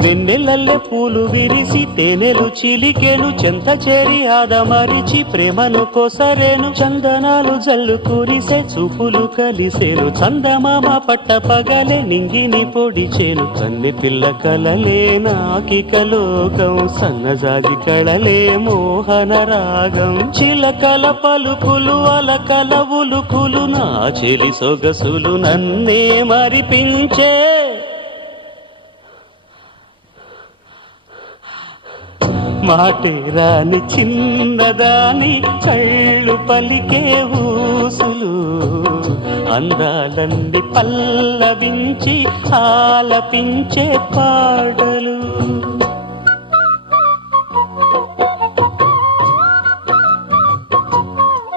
వెన్నెలల్లె పూలు విరిసి తేనెలు చిలికెను చెంత చేరి ఆదమరిచి ప్రేమను కొసరేను చందనాలు జల్లు కురిసే చూపులు కలిసేను చందమామ పట్ట పగలే నింగిని పొడిచేను కన్నె పిల్ల కలలే నాకిక లోకం సన్నజాజి కళలే మోహన రాగం చిలకల పలుకులు అలకల ఉలుకులు నా చెలి సొగసులు నన్నే మరిపించే మాటే రాని చిన్నదాని కళ్ళు పలికే ఊసులు అందాలన్నీ పల్లవించి ఆలపించే పాటలు